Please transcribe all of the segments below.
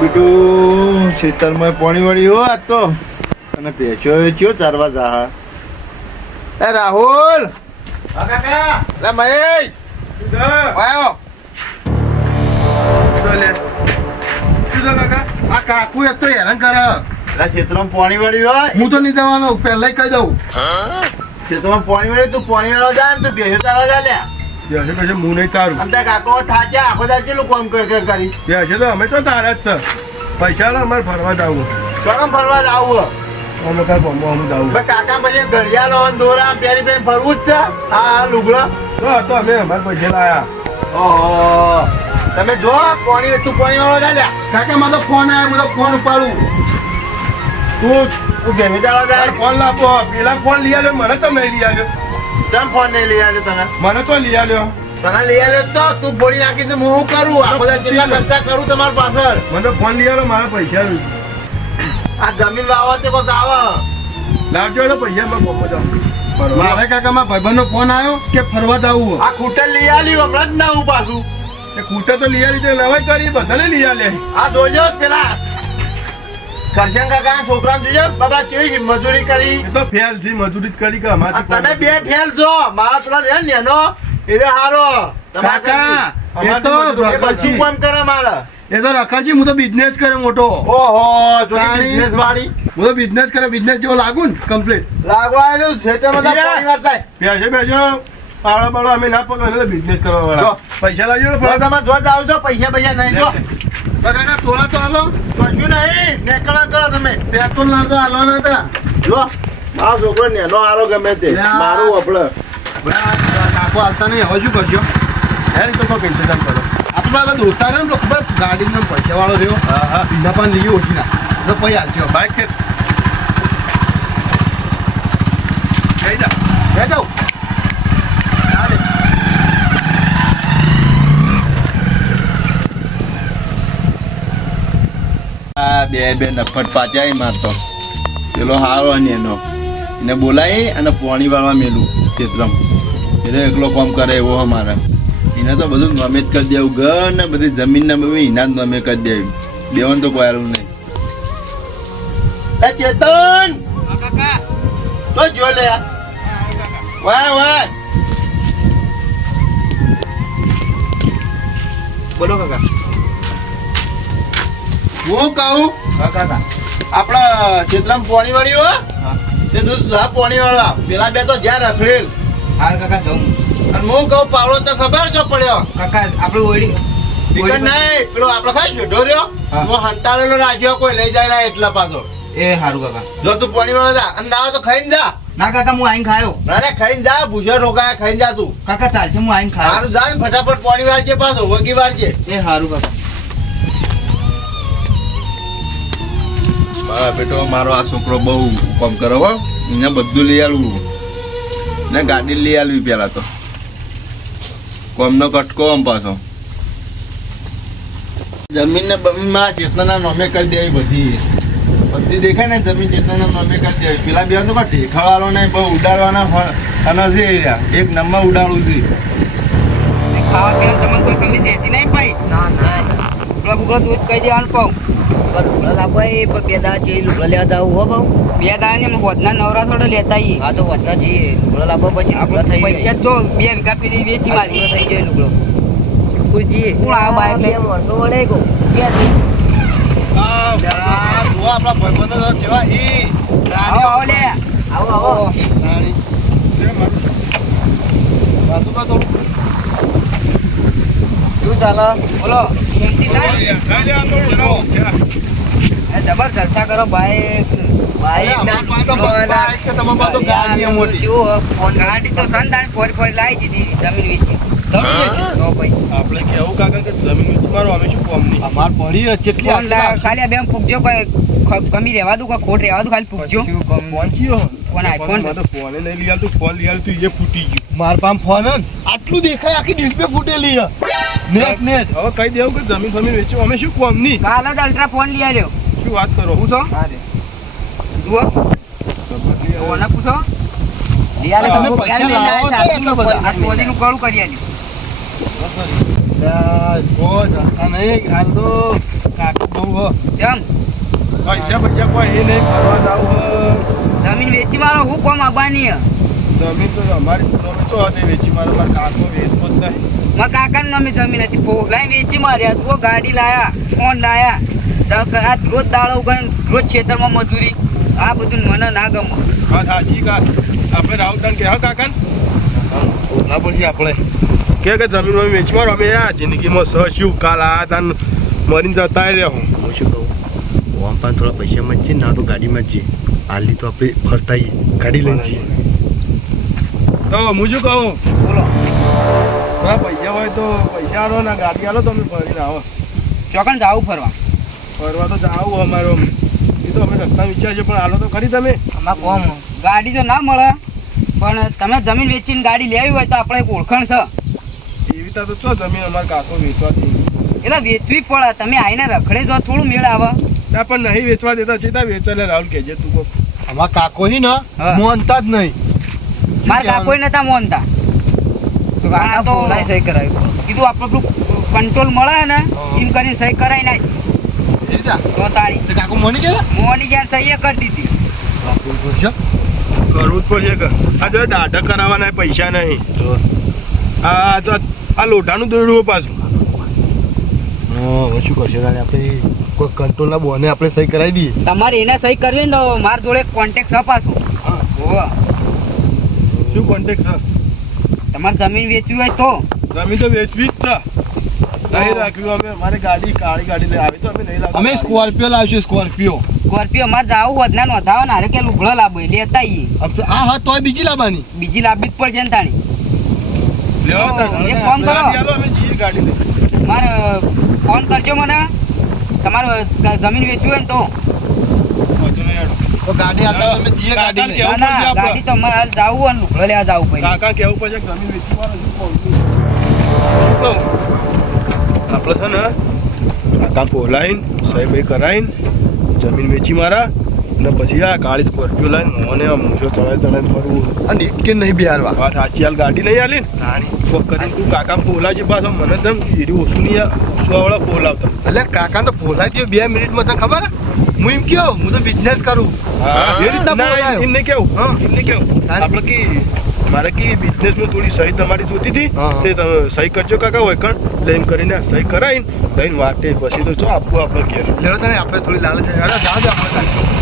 બીટું ખેતરમાં પાણી વળી હો આજ તો અને પેશો ચિયો ચારવા જા. એ રાહુલ લે મહેશ આયો આ કાકુ એક તો હેરાન કરે. ખેતરમાં પાણી વળી હોય હું તો નહીં જવાનો, પહેલા કહી દઉં. ખેતરમાં પાણી વળી તું પાણી વાળવા જાય ને તું પેશો ચારવા જા લ્યા. પછી હું નહીં તારું. અને કાકો થાક્યા આખો દાડ કેટલું કામ કરી. છે તો અમે તો તારા જ છે. પૈસા લો અમારે ફરવા જવું. કમ ફરવા જાવું અમે કાંઈ બોમ્બો અમે જવું. કાકા પછી ઘડિયાળો દોરા પહેરી પહેરી ફરવું જ છે. હા લુગડો તો અમે અમારે પૈસા લાયા. ઓહો તમે જો પાણી તું પાણી વાળો જા લ્યા. કાકા મારો ફોન આવ્યો, હું તો ફોન ઉપાડું. તું ભેગી ચાલવા જાય. ફોન લાવો. પેલા ફોન લઈ આવ્યો, મને તો નહીં લઈ આવ્યો. કેમ ફોન નહીં લઈ આવ્યો તને? મને તો લઈ આવ્યો. તને લઈ આવ્યો તો તું બોલી નાખી તો હું કરું આ બધા કેટલા ખર્ચા કરું તમારા પાછળ. મને તો ફોન લઈ આવ્યો, મારા પૈસા આ જમીન વાવવા તે કોક આવે લાવજો તો પૈસા માં બોમ્બો જાઉં. મારે કાકા માં ભાઈબંધનો ફોન આવ્યો કે ફરવા જવું. આ ખૂટર લઈ આવ્યું હમણાં જ ના હું પાછું. એ કૂટર તો લઈ આવી નવાઈ કરી, બધાને લઈ આલે. આ જોજો પેલા કરશન કાકા છોકરાને જોજો બાબા કેવી મજૂરી કરી. એ તો ફેલ થી મજૂરી કરી કે અમારી. તમે બે ફેલ છો. મારા પેલા રે ને એનો એ હારો કાકા એ તો શું કામ કરે મારે? એ તો રખાજી, હું તો બિઝનેસ કરે મોટો. ઓહો બિઝનેસ વાળી. હું તો બિઝનેસ કરે, બિઝનેસ જેવો લાગુ ને કમ્પ્લીટ લાગવા છે તે બધા પાણી વાળતા. બેસો બેસો. પાડો પાડો અમે ના પકડો, અમે બિઝનેસ કરવા વાળા. પૈસા લાવજો ને. તમારે જોર જાવ છો પૈસા પૈસા નહીં જો કાકા થોડા તો હાલો. કશું નહીં નેકળા કરો તમે. પેટ્રોલ ના તો હાલો ના હતા. જો મારો છોકરો નેનો હારો ગમે તે મારું આપડે કાકો હાલતા નહીં. હવે શું કરજો? હે તો કોઈ ઇંતજામ કરો. આપણે બધા દોસ્તા રહ્યો ને તો ખબર ગાડીનો પૈસા વાળો રહ્યો. હા હા બીના પણ લઈએ ઓછી ના તો પછી હાલજો. બાઈક કે જઈ જાઓ. બે નફટ પાચ્યા મારતો પેલો હારો ને એનો એને બોલાવી અને પાણી વાળવા મેલું ખેતરમ એટલે એકલો કામ કરે એવો અમારે. એને તો બધું નમે જ કરી દેવું. ઘર ને બધી જમીન ને બધું એના જ નમે કરી દેવું. દેવાનું તો કોઈ આવું નહીં. ચેતન તો જો લે વાહ વાહ. બોલો કાકા. હું કહું કાકા આપડા ચેતરામ પાણી વાળી હો તે તું પાણી વાળવા પેલા બે તો જ્યાં રખડેલ. હાલ કાકા જઉં. અને હું કહું પાવડો તો ખબર જો પડ્યો કાકા આપણે ઓળી નહીં પેલો આપડે ખાઈ છોટો રહ્યો હું હંતાળેલો રાખ્યો કોઈ લઈ જાય ના એટલા પાછો. એ હારું કાકા. જો તું પાણી વાળવા જા અને ના તો ખાઈને જા. ના કાકા હું આઈને ખાયો. અરે ખાઈને જા ભૂજો રોકાયા ખાઈને જા તું. કાકા ચાલશે હું આઈને ખાયો. સારું જા ને ફટાફટ પાણી વાળજે પાછો વગી વાળજે. એ હારું કાકા. મારા બેટો મારો આ છોકરો બહુ કામ કરે હો. એને બધું લઈ આવવું ને ગાડી લઈ આવવી પેલા તો કોમનો કટકો આમ પાછો. જમીન ને બમીનમાં ચેતનાના નોમે કરી દેવી બધી દેખાય ને જમીન ચેતનાના નોમે કરી દેવી. પેલા બે તો ઢેખાવાળો ને બહુ ઉડાડવાના અને એક નંબર ઉડાડવું છે. ખાવા પીવાનું તમને કોઈ કમી દેતી નહીં ભાઈ. ના ના લુગડા દૂધ કહી દેવાનું કહું. લુગડા લાવવા એ બે દાડા છે લુગડા લેવા જવું હો બહુ. બે દાડા ને વધના નવરા થોડા લેતા આવીએ. હા તો વધના જઈએ લુગડા લાવવા પછી આપણે થઈ પૈસા જો 2 વીઘા પેલી વેચી મારી થઈ જાય લુગડો. જઈએ હું આ બાઈક લઈ મળતો વળે ગો આપડા ભાઈબંધો જેવા આવો લે આવો આવો. શું ચાલો બોલો. જબર જલસા કરો બાઈક ગાડી તો સંતાન ફોરી લાવી દીધી જમીન વેચી. આપણે કેવું કાકા કે જમીન વેચી મારો અમે શું કામ નહીં. અમાર પડી કેટલી ખાલી બેમ ફૂગજો કમી રહેવા દઉં ખોટ રહેવા દઉં ખાલી ફૂગજો. પહોંચ્યો ફોન આઈફોન ફોન લઈ લીધા તું ફોન લઈ આવ્યું તું એ ફૂટી ગયું. માર પામ ફોન આટલું દેખાય આખી ડિસ્પ્લે ફૂટેલી નેટ હવે કહી દેવું કે જમીન ફમીન વેચો અમે શું કામ નહીં. કાલ જ અલ્ટ્રા ફોન લઈ આવ્યો. શું વાત કરો પૂછો જુઓ ઓના પૂછો લઈ આલે તમે પૈસા લાવો આ કોજીનું કળું કરી આલ્યું. કોઈ જતા નહીં હાલ તો કાકો બહુ હો કેમ પૈસા કોઈ એ નહીં ફરવા જાવ જમીન વેચી મારો હું કોમ આવવાની હે? જમીન તો અમારી તમે તો હતી વેચી મારો મારા કાકો વેચતો જ નહીં મારા કાકાની નામે જમીન હતી પોલાઈ વેચી માર્યા તું ગાડી લાયા ફોન લાયા આ રોજ દાડો ઉગાડીને રોજ ખેતરમાં મજૂરી આ બધું મને ના ગમે. હા સાચી કા આપણે રાહુલદાન કે હા કાકા ના પડશે આપણે કે જમીન વેચી મારો અમે આ જિંદગીમાં શું કાલ આ તાન મરીને જતા રહ્યા હું શું કહું ઓમ પણ થોડા પૈસામાં જ છે ના તો ગાડીમાં જ છે હાલી તો આપણે ફરતા ગાડી લઈને છીએ તો હું શું કહું બોલો હા પૈસા હોય તો પૈસા આલો ને ગાડી આલો તો અમે ફરીને આવો ચોકન જાવું ફરવા ફરવા તો જાવું અમારો એ તો અમે રસ્તા વિચાર છે પણ આલો તો ખરી તમે આમાં કોમ ગાડી તો ના મળે પણ તમે જમીન વેચીને ગાડી લેવી હોય તો આપણે એક ઓળખાણ છે એવી તો છો જમીન અમારા કાકો વેચવાથી એટલે વેચવી પડે તમે આઈને રખડે જો થોડું મેળ આવે ના પણ નહીં વેચવા દેતા છે વેચાલે રાહુલ કહેજે તું કો અમારા કાકો હી ને હા. મોનતા જ નહીં મારા કાકોય નતા મોનતા આ તો સહી કરાવ્યું કીધું આપણે કંટ્રોલ મળે ને એમ કરીને સહી કરાવી નાખી એ રીતે તો તાળી તે કાકો મોની ગયા મોની જ્યાં સહી કરી દીધી કરવું જ પડશે કે આ જો દાઢા કરાવવાના પૈસા નહીં આ તો આ લોટાનું દોડવું પાછું હવે શું કરશે તારે આપણે કોઈ કંટ્રોલના બોને આપણે સહી કરાવી દઈએ તમારે એને સહી કરવી ને તો મારા જોડે કોન્ટેક્ટ છે પાછું શું કોન્ટેક્ટ છે તમારે જમીન વેચવી હોય તો જમીન તો વેચવી જ છે નહીં રાખ્યું અમે અમારે ગાડી કાળી ગાડી લઈ આવી તો અમે નહીં રાખ્યું અમે સ્કોર્પિયો લાવશું સ્કોર્પિયો સ્કોર્પિયો અમારે જાવું વધના નોંધાવા ને હારે કે લુગડો લાવો લેતા આવીએ આ હા તોય બીજી લાવવાની બીજી લાવવી જ પડશે ને તાણી લેવા તા એક કામ કરો. ગાડી આલો અમે જઈએ ગાડી લઈ મારે ફોન કરજો મને તમારે જમીન વેચવી હોય ને તો વધુ નહીં હેડો. તો ગાડી આવતા તમે જઈએ ગાડી લઈ. કેવું ના ના પડશે આપણે? ગાડી તો અમારે હાલ જાવું હોય ને લુગડો લેવા જાવું પડે કાકા કેવું પડશે કે જમીન વેચી મારો શું કહું છું? આપણે છે ને કાકા બોલાવીને સહી કરાવીને જમીન વેચી મારા અને પછી આ કાળી સ્કોર્પિયો લાવીને મને આમ મૂછો ચડાવી ફરવું અને કે નહીં બિહારવા વાત સાચી હાલ ગાડી નહીં હાલી ને તો કરીને તું કાકા બોલાવજે પાછો મને તેમ એરી ઓછું નહીં ઓછું બોલાવતા એટલે કાકા તો બોલાવી દો 2 મિનિટમાં તને ખબર હું એમ કયો હું તો બિઝનેસ કરું એ રીતના બોલાયો. એમને કેવું હા. એમને કેવું આપણે કે મારે કે બિઝનેસમાં થોડી સહી તમારી જોતી હતી હા. તે તમે સહી કરજો કાકા હોય કણ એટલે એમ કરીને સહી કરાવીને લઈને વાટે પછી તો શું આપવું આપણે ઘેર લેડો તને આપણે થોડી લાલચ છે હેડો જાઓ જાઓ આપણે તારી.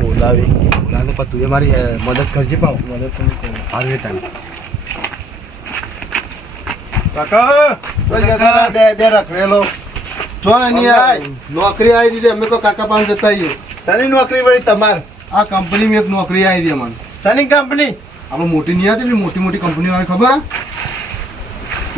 બોલાવે પણ તું મારી મદદ કરજે પાવ મદદ કરી હારું એ ટાઈમ કાકા બે રખડેલો જો એની આ નોકરી આવી દીધી અમે કોઈ કાકા પાસે જતા આવીએ તારી નોકરી વળી તમારે આ કંપનીમાં એક નોકરી આવી હતી અમને તારી કંપની આપણે મોટી નહીં હતી મોટી મોટી કંપનીઓ આવી ખબર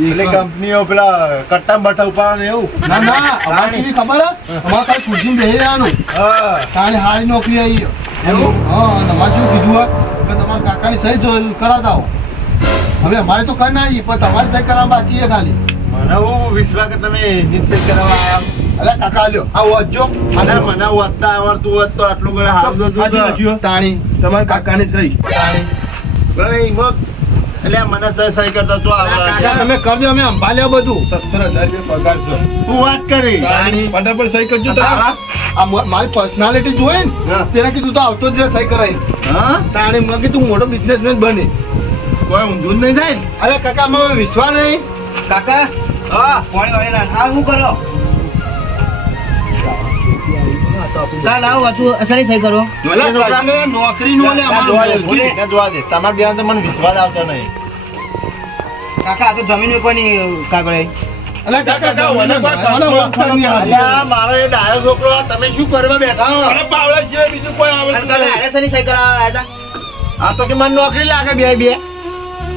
એટલે કંપનીઓ પેલા કટ્ટા બટ્ટા ઉપાડે એવું ના ના અમારે કેવી ખબર અમારે કાલે ખુરશીમાં બેસી રહેવાનું હા તારે હારી નોકરી આવી એવું? હા અને અમારે શું કીધું હોય કે તમારા કાકાની સહી જો કરાવતા હો હવે અમારે તો કરી નાખી પણ તમારી સહી કરવા બાકી છે ખાલી મને હું વિશ્વાસ કે તમે નિશ્ચય કરવા આવ્યા અલ્યા કાકા લ્યો આ વાંચજો અને મને વધતા આવડતું હોત તો આટલું ઘરે હાલ તાણી તમારા કાકાની સહી તાણી એટલે મને સહી કરતા તો કાકા તમે કરજો અમે સંભાળ્યો બધું 17,000 પગાર છે તું વાત કરી ફટાફટ સહી કરજો તો આ મારી પર્સનાલિટી જોઈ ને હા. તેના કીધું તો આવતો જ રહે સહી કરાવી હા તાણે મગે તું મોટો બિઝનેસમેન બને કોઈ ઊંધું જ નહીં થાય ને અરે કાકા અમારો વિશ્વાસ નહીં કાકા હા પાણી વાળી ના આ શું કરો કાલ આવો પાછું અસલી સહી કરો અલા છોકરાને નોકરી નો લે અમારો જોવા દે તમારા બેન તો મને વિશ્વાસ આવતો નહીં કાકા આ તો જમીન વેચવાની કાગળ અલા કાકા મને ઓળખતા નહીં આવે. અલ્યા, મારો એ ડાયો છોકરો તમે શું કરવા બેઠા અરે બાવળા છે બીજું કોઈ આવડતું નહીં. સહી કરાવવા આવ્યા આ તો કે મને નોકરી લાગે બે બે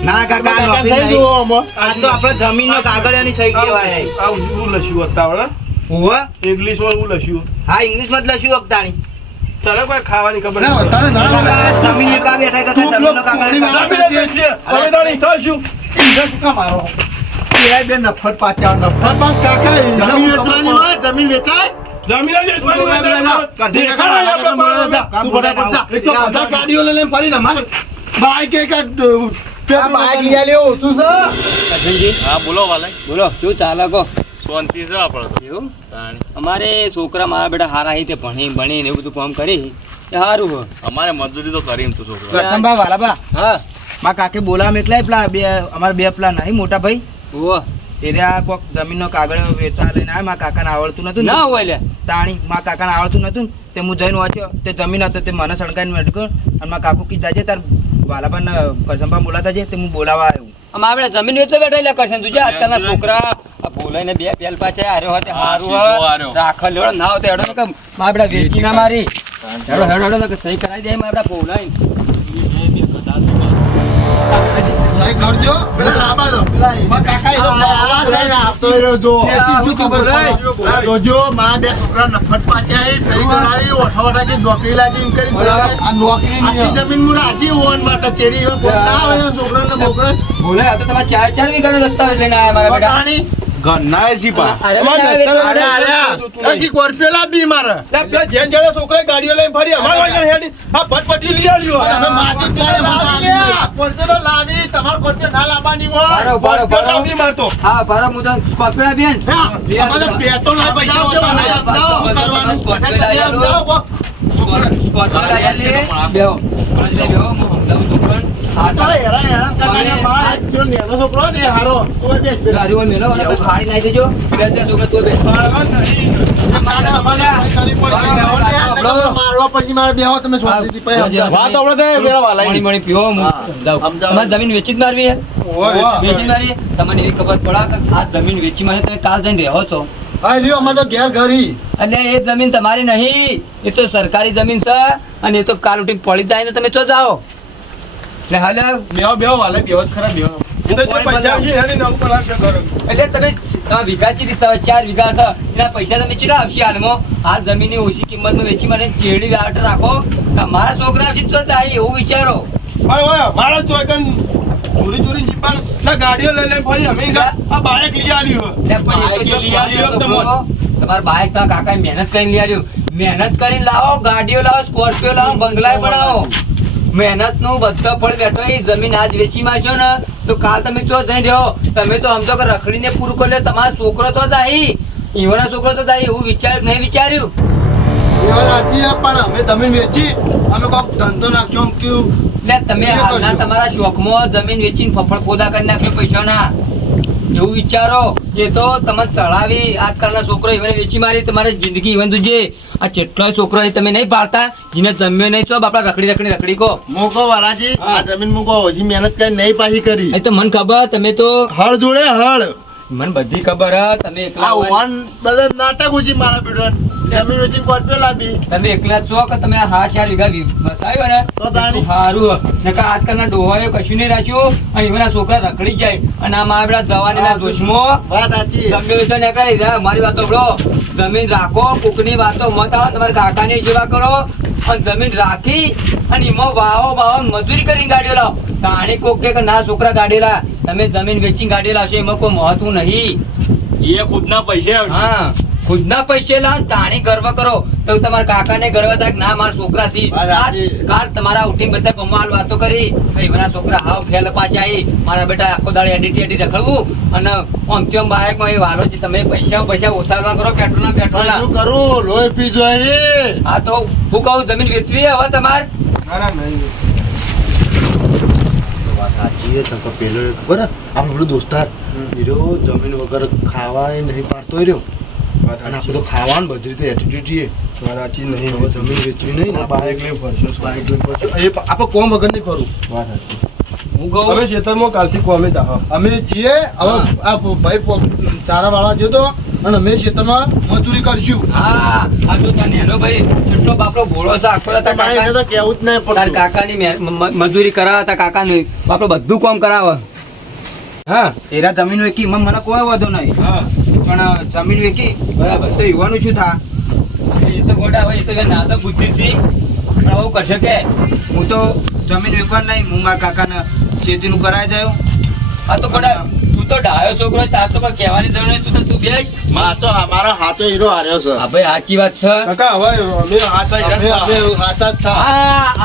ના કાકા આ નોકરી થઈ નહીં. જુઓ આમાં. આ તો આપણે જમીનનો કાગળિયાની સહી કહેવાય આ ઊંધું લસ્યું હતા આવડે હોવે ઇંગ્લિશ વાળું લસ્યું હા ઇંગ્લિશ માં જ લખ્યું અગતાણી તને કોઈ ખાવાની ખબર ના, નથી. તારે ના આવે. જમીન એકા બેઠા કરતા તું જમીનનો પેલો કાકા પાણી કાકા. વાળા જમીન જ વેચીએ. હવે તારી ઈચ્છા શું? એને શું કામ મારો? એ બે નફટ પાછા નફટ બસ કાકા જમીન વેચવાની હોય જમીન વેચાય જમીન જ વેચવાની હોય તો દેખાડો એ આપણે તું ફટાફટ જા. એક તો બધા ગાડીઓ લઈને ફરીને અમારે બાઈક એક બાઈક લઈ લેવું શું છે કરશનજી, હા બોલો વાલે બોલો શું ચાલે કહો? શાંતિ છે આપણે તો એવું તાણી. અમારે છોકરા મારા બેટા હારા અહીં તે ભણી ભણી ને એવું બધું કામ કરી એ સારું હોય. અમારે મજૂરી તો કરી એમ તો છોકરો કરશનભા વાલાબા હા મારા કાકે બોલાવા એકલા પેલા બે અમારા બે પેલા નહીં મોટા ભાઈ ઓહો. એરિયા કોક જમીનનો કાગળ વેચવા લઈને આવ્યા મારા કાકાને આવડતું નતું ને. ના હોય લે તાણી મારા કાકાને આવડતું નતું ને તે હું જઈને વાંચ્યો તે જમીન હતો તે મને સળગાઈને મેળવ્યો અને મારા કાકુ કી જાજે તાર વાલાબાને કરશનભા બોલાતા છે તે હું બોલાવા આવ્યો. અમારે બેટા જમીન વેચવા બેઠા એટલે કરશે તું જા અત્યારના છોકરા આ બોલાઈને બે પેલ પાછા હાર્યો હોતે હારું સીધો હોય હાર્યો. રાખલ લેવડો ના હોતે હેડો ને કે મારા બેટા વેચી ના મારી હેડો હેડો હેડો ને કે સહી કરાવી દે મારા બેટા બોલાઈને સાહેબ કરજો પેલા લાંબા દો મારા કાકા એનો આવાજ લઈને આપતો રહ્યો જો શું ખબર આ જોજો માં બે છોકરા નફટ પાછા એ સહી કરાવી ઓઠા કે નોકરી લાગી એમ કરી આ નોકરી ની જમીન મુ રાજી હોન માટે ચેડી એવા કોણ ના આવે છોકરાને બોકરા બોલે આ તો તમારે 4 વીઘાનો દસ્તાવેજ લઈને આવ્યા મારા બેટા પોતાની ઘરના એ સીપા અરે અરે અરે એકી કોર્પેલા બી મારે પેલા જેન જેના છોકરા ગાડીઓ લઈને ફરી અમાર વાંચણ હેડી આ ફટફટી લઈ આવ્યો અમે માજી જાય લાવી કોર્પેલો લાવી તમાર કોર્પે ના લાવવાની હોય પાડો પાડો પાડો નથી મારતો હા પાડો હું તો સ્કોર્પિયો બેન અમારે પેટ્રોલ ના પૈસા છે મને અમદાવાદ કરવાનું સ્કોર્પિયો લાયા લે બેહો બેહો હું સમજાવું છોકરાને હા તો હેરાન હેરાન કરીને માર જો નેનો છોકરો ને હારો તો બેસ ગાડીઓ મેલો અને પછી ફાડી નાખી દેજો બે બે છોકરા તો બેસ મારવા પછી મારે બેહો તમે છોડી દીધી પછી વાત આપણે તો પેલા વાલા મણી મણી પીવો હું જાઉં. તમારે જમીન વેચી જ મારવી હે? વેચી જ મારવી હે? તમને એવી ખબર પડે કે આ જમીન વેચી મારે તમે કાલ જઈને રહો છો હા રહ્યો અમારે તો ઘેર ઘરી એટલે એ જમીન તમારી નહીં એ તો સરકારી જમીન છે અને એ તો કાલ ઉઠીને પડી જાય ને તમે ચો જાઓ ને હાલે બેહો બેહો વાલે બેહો જ ખરા બેહો પૈસા આવશે એની નવું કલાક કે કરો એટલે તમે તમારા વીઘા ચીરી 4 વીઘા છે એના પૈસા તમે ચીરા આવશે હાલમાં આ જમીનની ઓછી કિંમતમાં વેચી મારે ચેડી વાટ રાખો તમારા છોકરા આવશે તો જાય એવું વિચારો મારા ચોકન ચોરી ચોરી જીપાન ના ગાડીઓ લઈ લઈને ફરી અમે આ બાઇક લઈ આવ્યું એટલે પણ એ તો લઈ આવ્યો તો બોલો, તમારા બાઈક તો કાકાએ મહેનત કરીને લઈ આવ્યું મહેનત કરીને લાવો ગાડીઓ લાવો સ્કોર્પિયો લાવો બંગલા બનાવો મહેનત નું બધો ફળ બેઠો એ જમીન આજ વેચી મારશો ને તો કાલ તમે ચો જઈ રહ્યો તમે તો સમજો કે રખડીને પૂરું કરી લે તમારો છોકરો તો જાય ઈવોના છોકરો તો જાય એવું વિચાર્યું નહીં વિચાર્યું એ વાત સાચી છે, પણ અમે જમીન વેચી અમે કોક ધંધો નાખ્યો આમ કેવું એટલે તમે હાલના તમારા શોખમાં જમીન વેચીને ફફળ ફોદા કરી નાખ્યો પૈસાના એવું વિચારો એ તો તમે ચડાવી આજકાલના છોકરો ઈવને વેચી મારી તમારી જિંદગી ઈવન તુજે આ કેટલાય છોકરો તમે નહીં પાડતા જેને જમ્યો નહીં તો બાપડા રખડી કો મૂકો વાલાજી આ જમીન મૂકો હજી મહેનત કરી નહીં પાછી કરી એ તો મને ખબર તમે તો હળ જોડે હળ મને બધી ખબર હે તમે એકલા આ હોય. વન બધા નાટક ઉજી મારા બેટો જમીન વેચી કોર્પે લાવી તમે એકલા જ છો કે તમે આ 4 વીઘા વસાવ્યો ને તો તાણી. સારું નકા આજકાલના ડોહાએ કશું નહીં રાખ્યું અને એમના છોકરા રખડી જાય અને આ મારા બેટા જવાનીના જોશમાં વાત સાચી ગમે તો નીકળી જાય મારી વાતો સાંભળો જમીન રાખો કોકની વાતો મત આવે તમારા કાકાની સેવા કરો અને જમીન રાખી અને એમાં વાવો મજૂરી કરીને ગાડીઓ લાવો તાણી કોક કે ના છોકરા ગાડી લા તમે જમીન વેચી ગાડી લાવશો એમાં કોઈ મહત્વ નહીં એ ખુદના પૈસે આવશે હા ખુદના પૈસે લાવ તાણી ગર્વ કરો તો તમારા કાકાને ગર્વ થાય કે ના મારા છોકરા થી કાલ તમારા ઉઠી બધા કમાલ વાતો કરી ભાઈ મારા છોકરા હાવ ફેલ પાછા આવી મારા બેટા આખો દાડે એડી રખડવું અને આમ બાઇક માં એ વાલો છે તમે પૈસા ઓછા કરો પેટ્રોલ ના શું કરું લોહી પી જોઈએ હા તો હું કહું જમીન વેચવી હવે તમારે ના નહીં વાત સાચી છે તને પેલો ખબર હે આપણો બધો દોસ્તાર હીરો જમીન વગર ખાવા નહીં પાડતો રહ્યો અને આપણે તો ખાવાનું બધી રીતે એટીટ્યુડ છીએ સાચી નહીં હવે જમીન વેચવી નહીં ને બાઇક લઈ ફરશો બાઈક લઈ પાછું એ આપણે કોમ વગર નહીં કરું વાત સાચી હું કહું હવે ખેતરમાં કાલથી કોમે જાઓ અમે છીએ હવે આ ભાઈ ચારા વાળા જો તો અને અમે ખેતરમાં મજૂરી કરશું હા આ તો ત્યાં નેનો ભાઈ કેટલો બાપડો ભોળો છે આખો દાડો મારે એને તો કહેવું જ નહીં તાર પડતું કાકાની મજૂરી કરાવે તાર કાકાની બાપડો બધું કામ કરાવે હા એરા જમીન વેકી મને કોઈ વાંધો નહીં હા પણ જમીન વેકી બરાબર તો યુવાનું શું થા એ તો ગોડા બેટા હવે એ તો ના તો બુદ્ધિ છે પણ આવું કરશે કે હું તો જમીન વેચવા નહીં, હું મારા કાકાને ખેતીનું કરાય જાયો. આ તો બેટા તું તો ડાયો છોકરો તાર તો કોઈ કહેવાની જરૂર નહીં, તું બેસ. માં તો અમારો હાથો હીરો હાર્યો છે. હા ભાઈ સાચી વાત છે. કાકા હવે અમે હાથા અમે હાથા જ થા.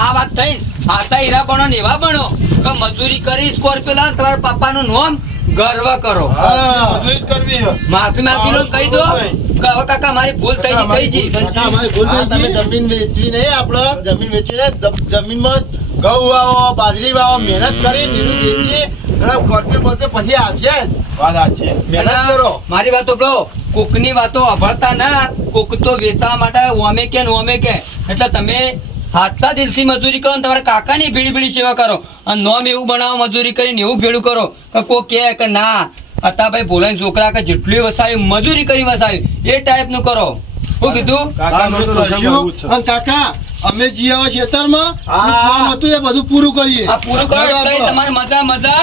આ વાત થઈ આતા હીરા બનો ને એવા બનો કે મજૂરી કરી સ્કોર્પિયો લાવ તમારા પપ્પાનું નામ ગર્વ કરો. મજૂરી જ કરવી છે. માફી માંગી લો કહી દો કે હવે કાકા મારી ભૂલ થઈ ગઈ. કાકા, અમારી ભૂલ થઈ ગઈ. તમે જમીન વેચવી નહીં, આપણે જમીન વેચવી નહીં, જમીનમાં ઘઉં વાવો, બાજરી વાવો, મહેનત કરી નીરું વેચી અને કરતે પછી આવશે જ. વાત સાચી. મહેનત કરો. મારી વાતો બ્રો કોકની વાતો અભળતા ના, કોક તો વેચવા માટે ઓમે કે ને ઓમે કે એટલે તમે હાથતા દિલથી મજૂરી કરો ને તમારા કાકાની ભીડી સેવા કરો અને નોમ એવું બનાવો મજૂરી કરીને એવું ભેળું કરો કે કોઈ કહે કે ના અતાભાઈ ભોલાના છોકરા કે જેટલું વસાવ્યું મજૂરી કરી વસાવ્યું એ ટાઈપનું કરો. શું કીધું? કાકા અમે તો તો હસ્યું. અને કાકા, અમે જી આવો ખેતરમાં કામ હતું એ બધું પૂરું કરીએ. આ પૂરું કરો એટલે તમારી મજા મજા